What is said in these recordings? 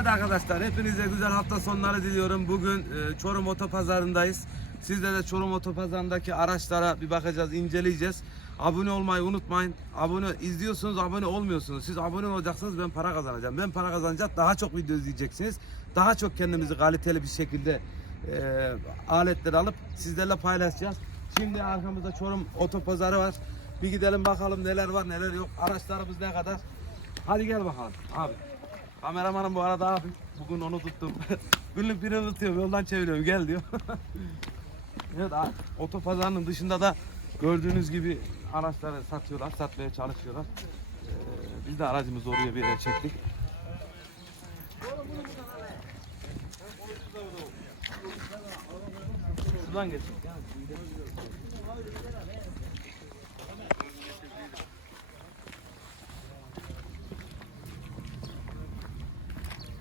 Evet arkadaşlar hepinize güzel hafta sonları diliyorum. Bugün e, Çorum Otopazarı'ndayız. Sizle de Çorum Otopazarı'ndaki araçlara bir bakacağız, inceleyeceğiz. Abone olmayı unutmayın. Abone izliyorsunuz, abone olmuyorsunuz. Siz abone olacaksınız, ben para kazanacağım. Ben para kazanacağım, daha çok video izleyeceksiniz. Daha çok kendimizi kaliteli bir şekilde e, aletler alıp sizlerle paylaşacağız. Şimdi arkamızda Çorum Otopazarı var. Bir gidelim bakalım neler var, neler yok. Araçlarımız ne kadar. Hadi gel bakalım abi. Kameramanım bu arada abi. Bugün onu tuttum. Günlük birini tutuyorum. Yoldan çeviriyorum. Gel diyor. evet abi. Otopazarının dışında da gördüğünüz gibi araçları satıyorlar. Satmaya çalışıyorlar. Ee, biz de aracımızı oraya bir yere çektik. Şuradan geç.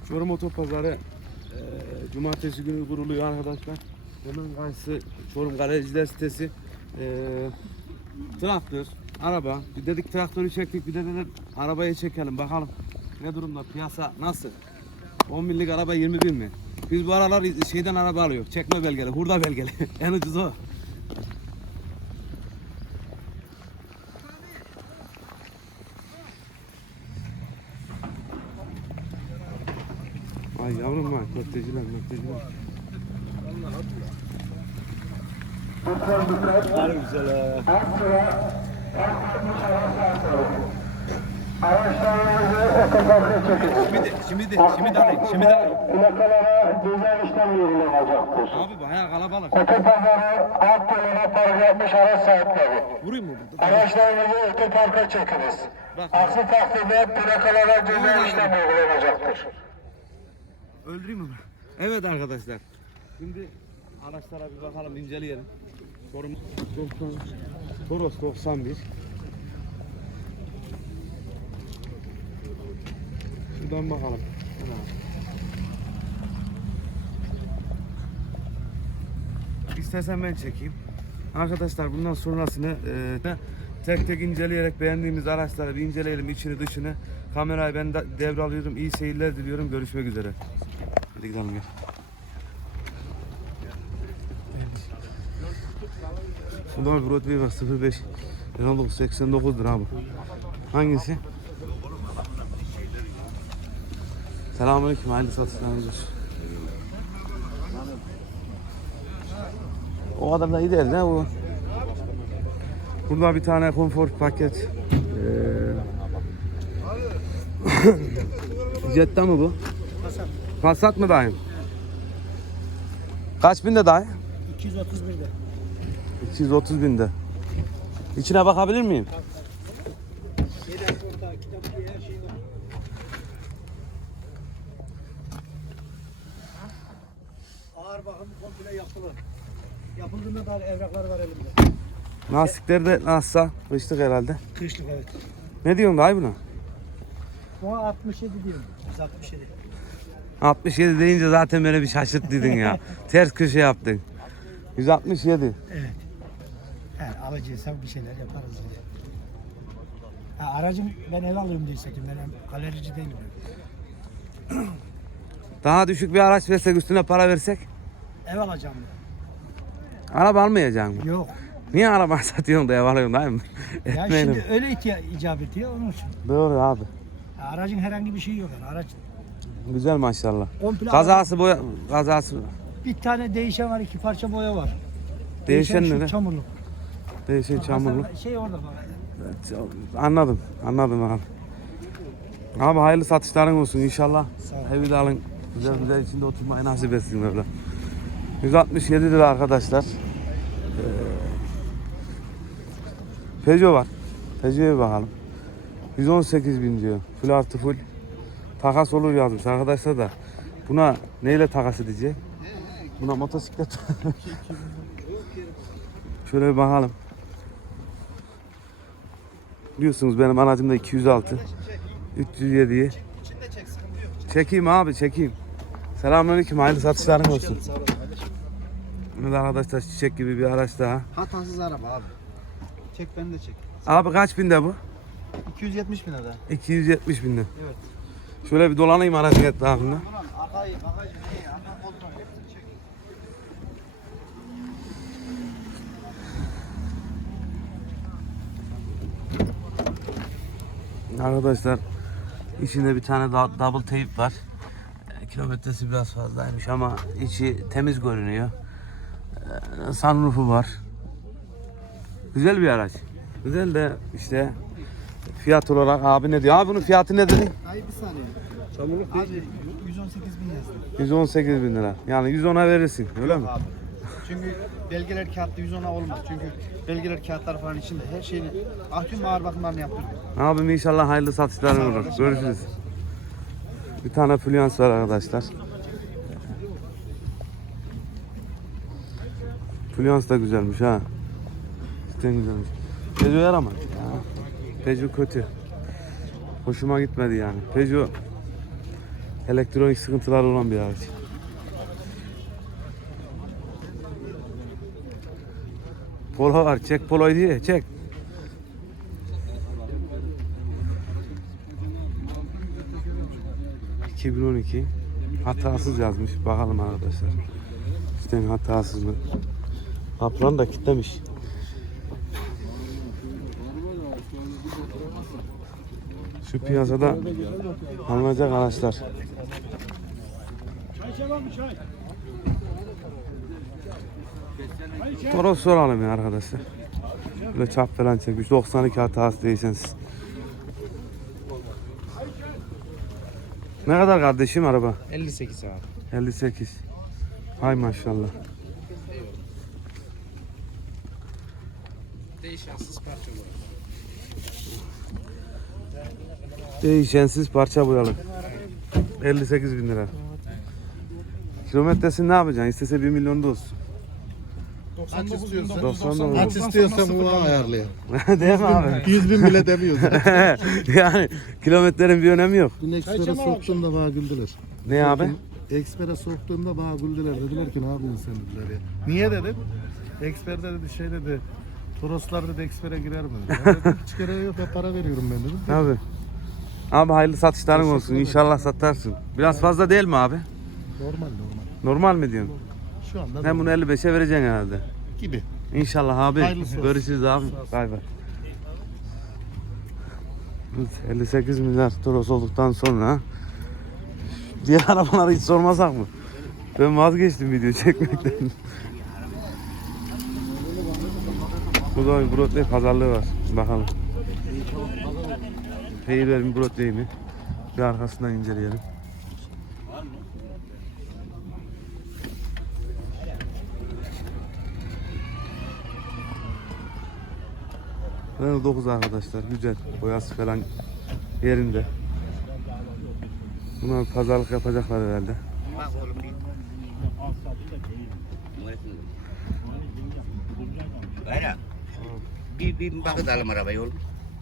Çorum Otopazarı eee cumartesi günü kuruluyor arkadaşlar. Hemen karşısı Çorum Garajciler sitesi. Eee traktör, araba. Bir dedik traktörü çektik bir de dedik arabayı çekelim bakalım. Ne durumda piyasa nasıl? 10 binlik araba 20 bin mi? Biz bu aralar şeyden araba alıyor. Çekme belgeli, hurda belgeli. en ucuz o. yavrum var, köfteciler, köfteciler. Araçlarınızı otoparka çekin. Şimdi, şimdi de, şimdi de alayım, şimdi de alayım. Plakalara ceza işlem uygulanacaktır. Abi bayağı kalabalık. Otoparkları alt yoluna park yapmış araç sahipleri. Vurayım mı burada? Araçlarınızı otoparka çekiniz. Aksi takdirde plakalara ceza işlem uygulanacaktır. Öldüreyim mi? Evet arkadaşlar. Şimdi araçlara bir bakalım inceleyelim. Sorun 90 Toros 91. Şuradan bakalım. İstersen ben çekeyim. Arkadaşlar bundan sonrasını e, tek tek inceleyerek beğendiğimiz araçları bir inceleyelim içini dışını. Kamerayı ben de devralıyorum. İyi seyirler diliyorum. Görüşmek üzere. Hadi gidelim gel. Bunlar Broadway var 05 19 89 lira abi. Hangisi? Selamünaleyküm hayırlı satışlarınız olsun. O kadar da değil ne bu? Burada bir tane konfor paket. Ee... Jetta mı bu? Passat mı dayım? Kaç binde dayı? 231'de. 230 binde. İçine bakabilir miyim? Ağır bakım komple yapılır. Yapıldığında da evrakları var elimde. Lastikleri de nasılsa kıştık herhalde. Kışlık evet. Ne diyorsun dayı buna? Bu 67 diyorum. 167. 67 deyince zaten böyle bir şaşırttıydın ya. Ters köşe yaptın. 167. Evet. Yani alacaksan bir şeyler yaparız yani. Ha, aracım ben ev alıyorum diye istedim. Ben galerici değilim. Daha düşük bir araç versek üstüne para versek Ev alacağım araba almayacaksın mı? Yok. Niye araba satıyorsun da ev alıyorsun dayı mı? Ya Etmeyelim. şimdi öyle ihtiya- icap ediyor onun için. Doğru abi. Ya, aracın herhangi bir şeyi yok yani. Araç Güzel maşallah. komple Kazası boya kazası bir tane değişen var, iki parça boya var. değişen şu ne? Çamurluk. Değişen çamurlu. Şey orada bak. Anladım. Anladım abi. Abi hayırlı satışların olsun inşallah. Evi de alın. Güzel güzel içinde oturmayı nasip etsin öyle. 167 lira arkadaşlar. Ee, Peugeot var. Peugeot'a bakalım. 118 bin diyor. Full artı full. Takas olur yazmış arkadaşlar da. Buna neyle takas edecek? Buna motosiklet. Şöyle bir bakalım. Biliyorsunuz benim aracımda 206. 307'yi. Çekeyim abi çekeyim. Selamünaleyküm hayırlı satışların olsun. Evet arkadaşlar çiçek gibi bir araç daha. Hatasız araba abi. Çek beni de çek. Abi kaç binde bu? 270 bin lira. 270 binde. Evet. Şöyle bir dolanayım aracın etrafında. Arkadaşlar içinde bir tane double tape var. E, Kilometresi biraz fazlaymış ama içi temiz görünüyor. E, Sunroofu var. Güzel bir araç. Güzel de işte fiyat olarak abi ne diyor? Abi bunun fiyatı ne dedi? Hayır bir saniye. Çamurluk Abi 118 bin yazdı. 118 bin lira. Yani 110'a verirsin öyle mi? Abi. Çünkü belgeler kağıtta 110'a olmaz. Çünkü belgeler kağıtlar falan içinde her şeyini, ah tüm ağır bakımlarını yaptırdım. Abim inşallah hayırlı satışların olur. Görüşürüz. Bir tane fluans var arkadaşlar. Fluans da güzelmiş ha. Cidden güzelmiş. Yaramadı ya. Peugeot kötü. Hoşuma gitmedi yani. Peugeot elektronik sıkıntılar olan bir araç. Polo var. Çek Polo'yu diye. Çek. 2012 hatasız yazmış. Bakalım arkadaşlar. İşte hatasız mı? Kaplan da kitlemiş. Şu piyasada alınacak araçlar. Toros soralım ya arkadaşlar. Böyle çap falan çekmiş. 92 hatası değilseniz. Ne kadar kardeşim araba? 58 abi. 58. Hay maşallah. Değişensiz parça bu. Değişensiz parça boyalı. 58 bin lira. Kilometresini ne yapacaksın? İstese 1 milyon da olsun. Kaç istiyorsan? 99. Kaç istiyorsan bunu ayarlayalım. Değil mi abi? 100 bin bile demiyoruz. yani kilometrenin bir önemi yok. Dün Eksper'e soktuğumda bana güldüler. Ne abi? Eksper'e soktuğumda bana güldüler. Dediler ki ne yapıyorsun sen dediler ya. Niye dedim? Eksper de dedi şey dedi. Toroslar dedi Eksper'e girer mi? dedi. Hiç gereği yok ben para veriyorum ben dedim. Abi. Abi hayırlı satışların olsun. ederim. İnşallah satarsın. Biraz fazla değil mi abi? Normal normal. Normal mi diyorsun? Şu anda Hem bunu 55'e vereceksin herhalde. gibi. İnşallah abi. Hayırlısı olsun. Görüşürüz abi. Bay bay. Evet, 58 milyar Toros olduktan sonra diğer arabaları hiç sormasak mı? Ben vazgeçtim video çekmekten. Burada bir Broadway pazarlığı var. Bakalım. Broadway mi? Bir arkasından inceleyelim. Renault 9 arkadaşlar güzel boyası falan yerinde. Buna pazarlık yapacaklar herhalde. Bayram. Bir, bir bakın alalım arabaya oğlum.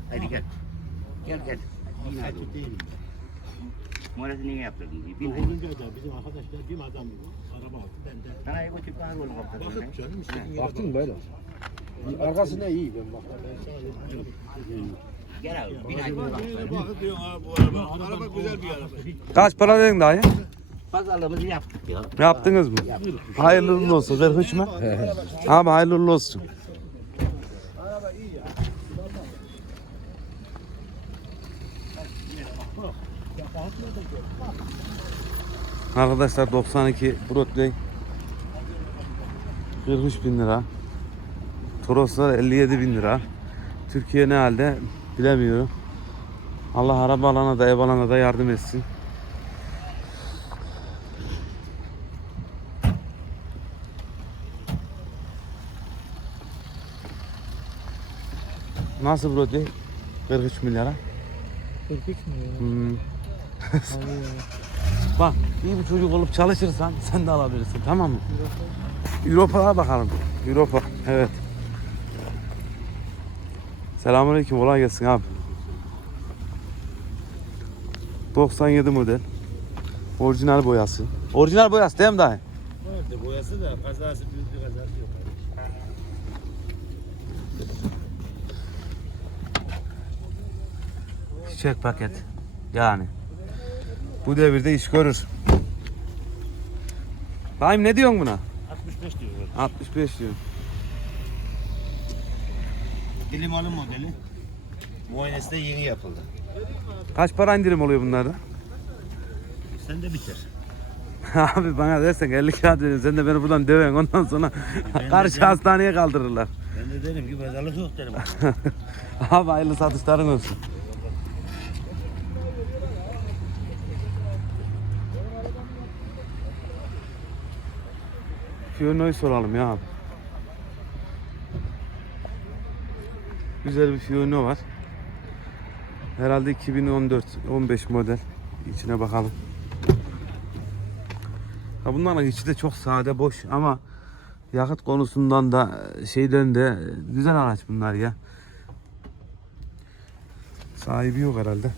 Hadi gel. Gel gel. Bin hadi. Numarası niye yaptırdın diye. Bin hadi. bizim arkadaşlar bir adam araba aldı. Ben de Sana ayıp açıp bakar oğlum. bakıp canım istediğin yere Baktın böyle. Arkasına iyi ben bak. Gel abi. Bin hadi. Kaç para dedin dayı? Pazarlığımızı yaptık ya. Yaptınız mı? Hayırlı uğurlu olsun. Ver hışma. Abi hayırlı olsun. Arkadaşlar 92 Broadway 43 bin lira. Toroslar 57 bin lira. Türkiye ne halde bilemiyorum. Allah araba alana da ev alana da yardım etsin. Nasıl Broadway? 43 milyara. 43 mi ya? Hmm. Bak iyi bir çocuk olup çalışırsan sen de alabilirsin tamam mı? Europa'ya bakalım. Europa evet. Selamünaleyküm kolay gelsin abi. 97 model. Orijinal boyası. Orijinal boyası değil mi dayı? boyası da kazası büyük bir kazası yok. Çiçek paket. Yani. Bu devirde iş görür. Daim ne diyorsun buna? 65 diyor. 65 diyor. Dilimanın modeli. Muayenesi de yeni yapıldı. Kaç para indirim oluyor bunlarda? Sen de biter. Abi bana dersen 50 kağıt verin sen de beni buradan döven ondan sonra ben karşı de- hastaneye kaldırırlar. Ben de derim ki mezarlık yok derim. Abi hayırlı satışların olsun. Fiyono'yu soralım ya abi. Güzel bir Fiyono var. Herhalde 2014 15 model. İçine bakalım. Ha bunların içi de çok sade boş ama yakıt konusundan da şeyden de güzel araç bunlar ya. Sahibi yok herhalde.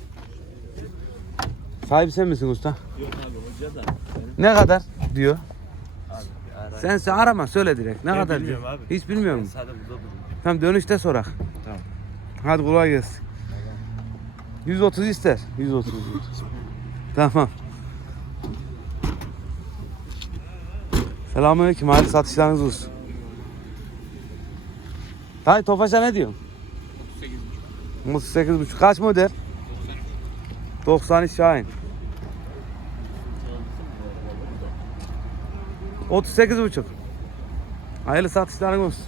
Sahibi sen misin usta? Yok abi hoca da. Ne kadar diyor. Sen sen arama söyle direkt. Ne Ben kadar bilmiyorum diyor. abi. Hiç bilmiyor musun? Sadece burada duruyor. Tamam dönüşte sorak. Tamam. Hadi kolay gelsin. 130 ister. 130. tamam. Selamünaleyküm. Hayırlı satışlarınız olsun. Dayı Tofaş'a ne diyorsun? 38 buçuk. Kaç model? 93 Şahin. 38 buçuk. Hayırlı satışların olsun.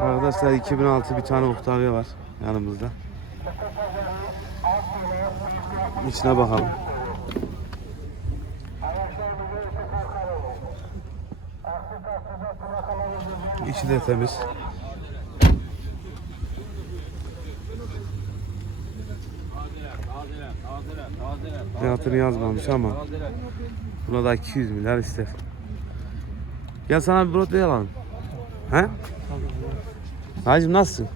Arkadaşlar 2006 bir tane Octavia var yanımızda. İçine bakalım. İçi de temiz. Fiyatını yazmamış ama buna da 200 milyar ister. Gel sana bir Broadway alalım. He? Hacım nasılsın?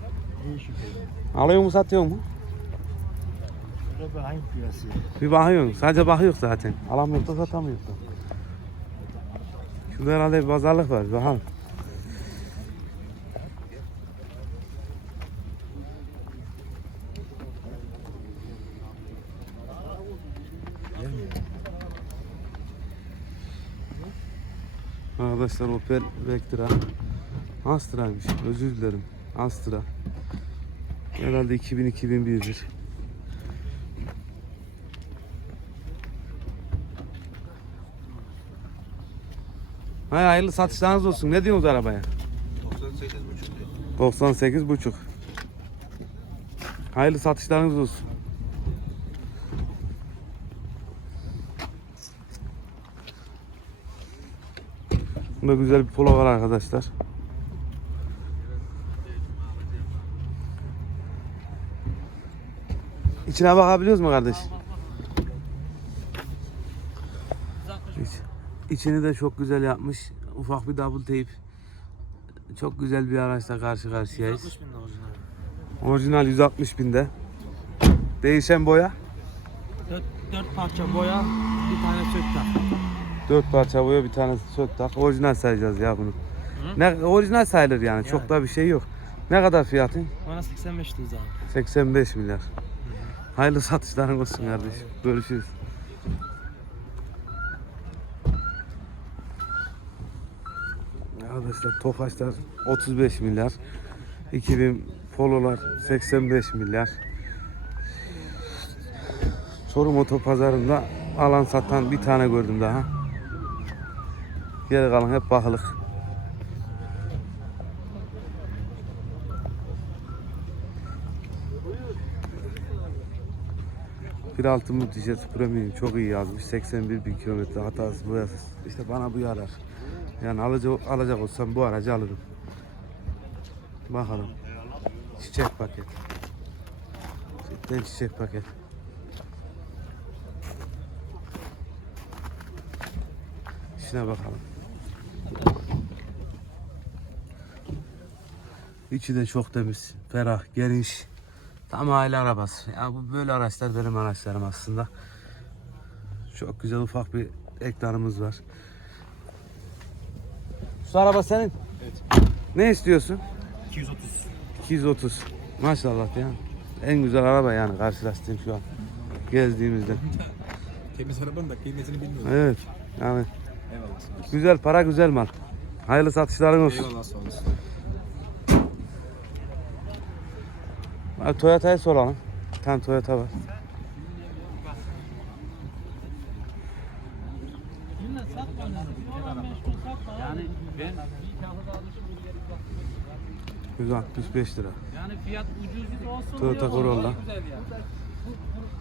Alıyor mu satıyor mu? Bir bakıyorsun. Sadece bakıyor zaten. Alamıyor da satamıyor da. Şurada herhalde bir pazarlık var. Bir Bakalım. Arkadaşlar Opel Vectra Astra'ymış. Özür dilerim. Astra. Herhalde 2000-2001'dir. Hay hayırlı satışlarınız olsun. Ne diyorsunuz arabaya? 98 buçuk. Hayırlı satışlarınız olsun. Bunda güzel bir polo var arkadaşlar. İçine bakabiliyoruz mu kardeş? İç, içini de çok güzel yapmış. Ufak bir double tape. Çok güzel bir araçla karşı karşıyayız. Orijinal 160 binde. Değişen boya. 4, parça boya, bir tane sök 4 parça boya bir tane sök tak. Orijinal sayacağız ya bunu. Ne orijinal sayılır yani. Çok da bir şey yok. Ne kadar fiyatın? Bana 85 diyoruz abi. 85 milyar. Hayırlı satışların olsun kardeşim. Görüşürüz. Arkadaşlar Tofaşlar 35 milyar. 2000 Pololar 85 milyar. Çorum Otopazarı'nda alan satan bir tane gördüm daha. Geri kalan hep bakılık. Bir altı multijet premium çok iyi yazmış. 81 bin kilometre hatasız boyasız. İşte bana bu yarar. Yani alacak, alacak olsam bu aracı alırım. Bakalım. Çiçek paket. Cidden çiçek paket. İçine bakalım. İçi de çok temiz, ferah, geniş. Tam aile arabası. Ya bu böyle araçlar benim araçlarım aslında. Çok güzel ufak bir ekranımız var. Şu araba senin. Ne istiyorsun? 230. 230. Maşallah ya. En güzel araba yani karşılaştığım şu an. Gezdiğimizde. Temiz arabanın da kıymetini bilmiyorum. Evet. Yani Eyvallah güzel para güzel mal. Hayırlı satışların olsun. Eyvallah sağ olasın. Hadi Toyota'yı soralım. Bir tane Toyota var. Yani ben 165 lira. yani fiyat ucuz olsun Toyota diye Corolla. güzel.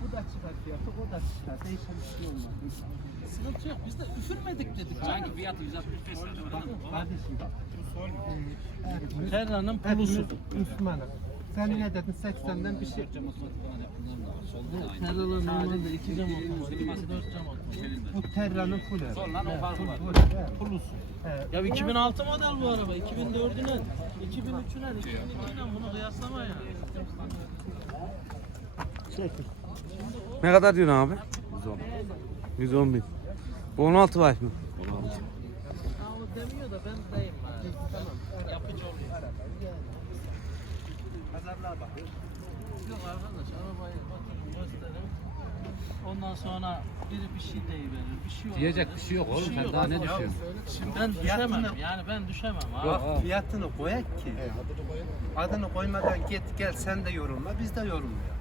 Bu da çıkar fiyatı, o da çıkar. Değişen bir şey olmaz. Sıkıntı yok. Biz de üfürmedik dedik. Sanki fiyat 165 lira. Kardeşim bak. Terra'nın pulusu. Müslümanım. Sen ne dedin? 80'den bir şey. Terra'lar normalde 2 cam otomatik, 4 cam otomatik. Bu Terra'nın full. Sonra o farkı var. Pulusu. Ya 2006 model bu araba. 2004'üne, 2003'üne, 2002'ne bunu kıyaslama ya. Ne kadar diyorsun abi? 110. 110 bin. Bu 16 var mı? Ha o demiyor da ben yani. Tamam. Yapıcı oluyor. Yok arkadaş arabayı bakın gösterin. Ondan sonra biri bir şey deyiverir. Bir şey olur. Diyecek bir şey yok oğlum sen daha ne düşüyorsun? Şimdi ben düşemem yani ben düşemem abi. Fiyatını koyak ki. Adını koymadan git gel sen de yorulma biz de yorulmuyor.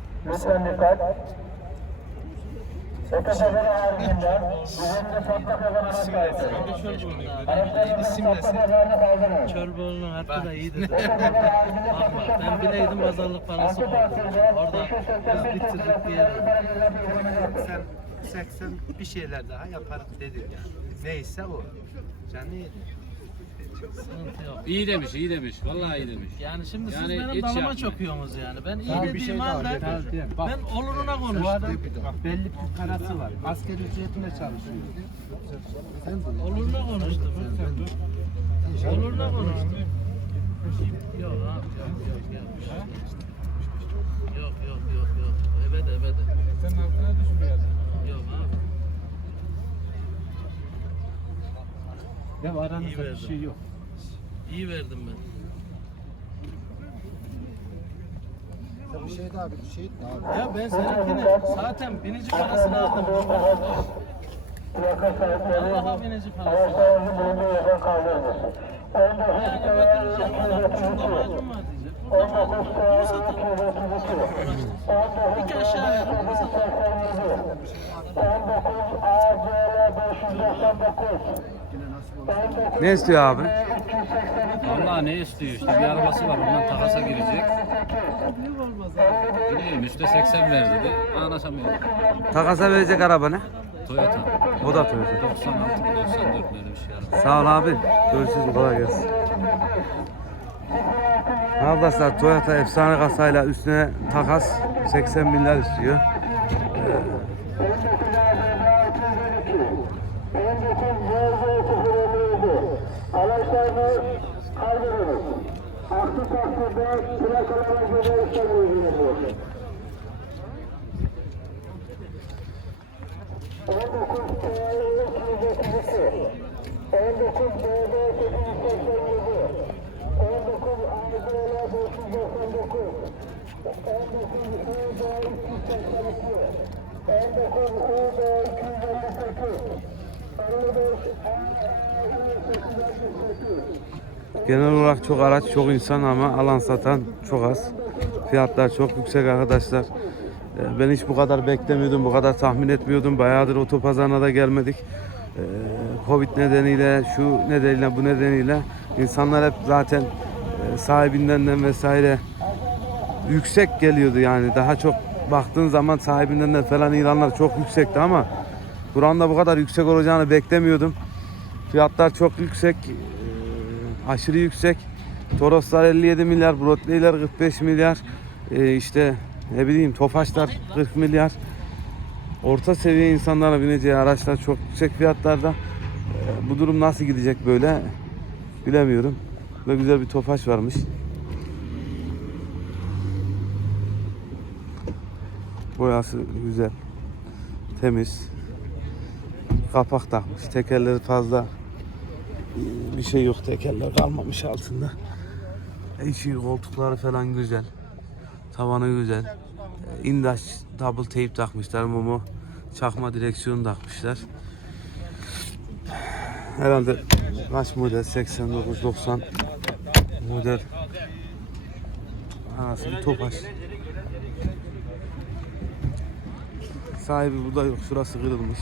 Çölboğlu'nun hattı da iyi dedi. Bakma ben bileydim pazarlık parası. Orada biz bitirdik diye. Sen 80 bir şeyler daha yaparız dedi yani. Neyse o. Canı yedi. Sıkıntı yok. İyi demiş, iyi demiş. Vallahi iyi demiş. Yani şimdi Yani siz benim hiç dalıma çöküyorsunuz yani. Ben iyi Abi bir dediğim şey daha halde var. ben oluruna Bu konuştum. adam bak belli bir parası var. Asgari ücretine çalışıyor. Oluruna konuştum. Oluruna konuştum. Yok abi yok yok yok. Yok yok yok yok. Evet evet. Sen altına düşmüyorsun. Yok abi. Ya İyi aranızda bir verdim. şey yok. İyi verdim ben. Bir şey daha bir şey daha. Ya ben seninkini zaten binici parasını aldım. Allah'a binici parasını aldım. Yani götüreceğim adam şurada malum var diyecek. Burada malum var. İki aşağı. Ne istiyor abi? Vallahi ne istiyor işte bir arabası var ondan takasa girecek. Bileyim üstte 80 ver dedi. Anlaşamıyor. Takasa verecek araba ne? Toyota. O da Toyota. 96 94 böyle bir şey. Sağ ol abi. Görüşürüz. Kolay gelsin. Arkadaşlar Toyota efsane kasayla üstüne takas 80 milyar istiyor. Genel olarak çok araç, çok insan ama alan satan çok az. Fiyatlar çok yüksek arkadaşlar. Ee, Ben hiç bu kadar beklemiyordum, bu kadar tahmin etmiyordum. Bayağıdır otopazarına da gelmedik. Ee, Covid nedeniyle, şu nedeniyle, bu nedeniyle insanlar hep zaten sahibinden de vesaire yüksek geliyordu yani. Daha çok baktığın zaman sahibinden de falan ilanlar çok yüksekti ama buranın da bu kadar yüksek olacağını beklemiyordum. Fiyatlar çok yüksek, e, aşırı yüksek. Toroslar 57 milyar, Broadway'ler 45 milyar, e, işte ne bileyim Tofaşlar 40 milyar. Orta seviye insanlara bineceği araçlar çok yüksek fiyatlarda. E, bu durum nasıl gidecek böyle bilemiyorum. Burada güzel bir Tofaş varmış. Boyası güzel, temiz. kapak takmış. Tekerleri fazla bir şey yok. Tekerler kalmamış altında. İçi koltukları falan güzel. Tavanı güzel. Indaş double tape takmışlar. Mumu çakma direksiyon takmışlar. Herhalde kaç model? 89 90 model. Anasını topaş. Sahibi burada yok. Şurası kırılmış.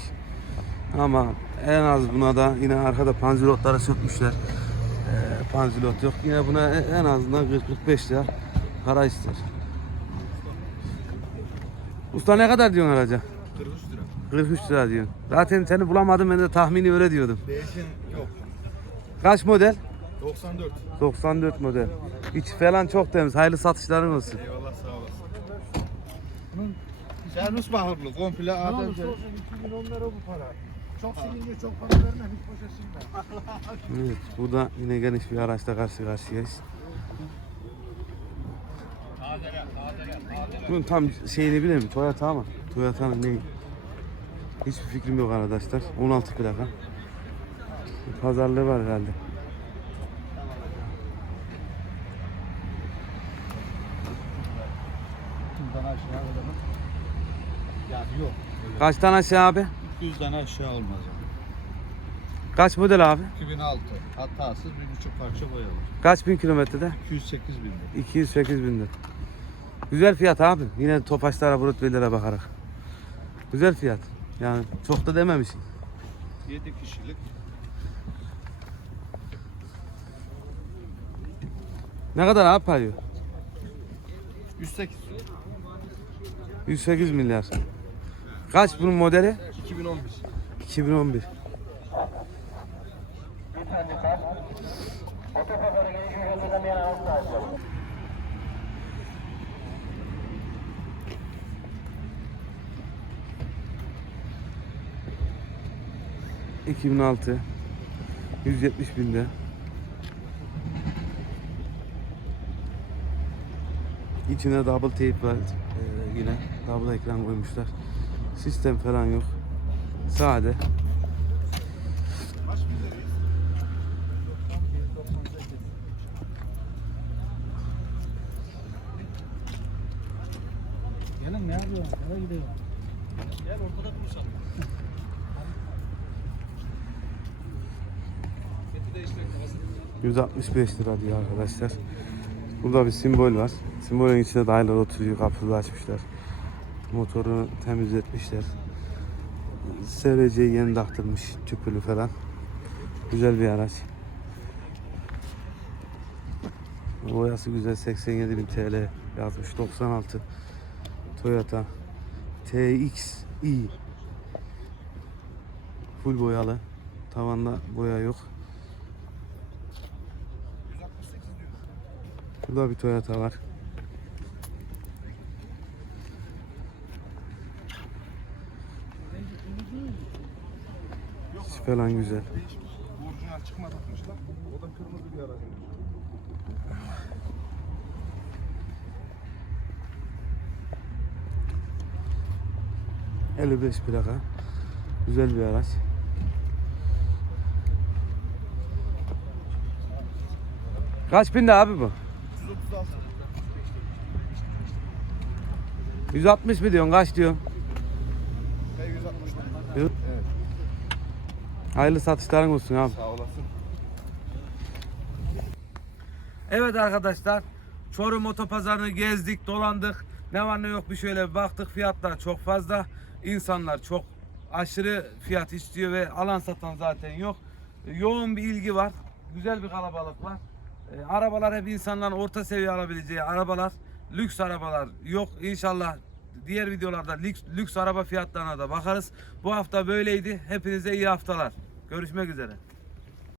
Ama en az buna da yine arkada panzilotları sökmüşler. Ee, panzilot yok. Yine buna en azından 40-45 lira para ister. Usta ne kadar diyorsun araca? 43 lira. 43 lira diyorsun. Zaten seni bulamadım ben de tahmini öyle diyordum. Değişim yok. Kaç model? 94. 94 model. İç falan çok temiz. Hayırlı satışların olsun. Eyvallah sağ olasın. Bunun servis mahurlu komple adam. olsun 2010 lira bu para. Çok silince çok para vermem hiç boşa silmem. Evet, burada yine geniş bir araçla karşı karşıyayız. Bunun tam şeyini bilir mi? Toyota ama. Toyota'nın neyi? Hiçbir fikrim yok arkadaşlar. 16 plaka. Pazarlığı var herhalde. Bundan aşağı adamın. Yani yok. Kaç tane aşağı abi? 200'den aşağı olmaz. Kaç model abi? 2006. Hatasız bir buçuk parça boyalı. Kaç bin kilometrede? 208 bin lira. 208 bin lira. Güzel fiyat abi. Yine topaçlara, brut bellere bakarak. Güzel fiyat. Yani çok da dememişsin. 7 kişilik. Ne kadar abi parıyor? 108. 108 milyar. Kaç bunun modeli? 2011. 2011. ...2006... ...170 binde... İçine double tape var. Ee, yine double ekran koymuşlar. Sistem falan yok. Sade. Gelin ne yapıyorsun? Nereye gidiyorsun? 165 lira diyor arkadaşlar. Burada bir simbol var. Simbolün içinde dayılar oturuyor, kapıyı açmışlar. Motoru temizletmişler. SRC'yi yeni taktırmış, tüpülü falan. Güzel bir araç. Boyası güzel 87 bin TL yazmış 96 Toyota TXi Full boyalı Tavanda boya yok Burada bir Toyota var. İçi falan güzel. Orijinal çıkma takmışlar. O da kırmızı bir aracın. 55 plaka. Güzel bir araç. Kaç binde abi bu? 160 mi diyorsun? Kaç diyorsun? Ben 160 Evet. Evet. Hayırlı satışların olsun abi. Sağ olasın. Evet arkadaşlar. Çorum Otopazarı'nı gezdik, dolandık. Ne var ne yok bir şöyle bir baktık. Fiyatlar çok fazla. İnsanlar çok aşırı fiyat istiyor ve alan satan zaten yok. Yoğun bir ilgi var. Güzel bir kalabalık var. E, arabalar hep insanların orta seviye alabileceği arabalar. Lüks arabalar yok. İnşallah diğer videolarda lüks, lüks araba fiyatlarına da bakarız. Bu hafta böyleydi. Hepinize iyi haftalar. Görüşmek üzere.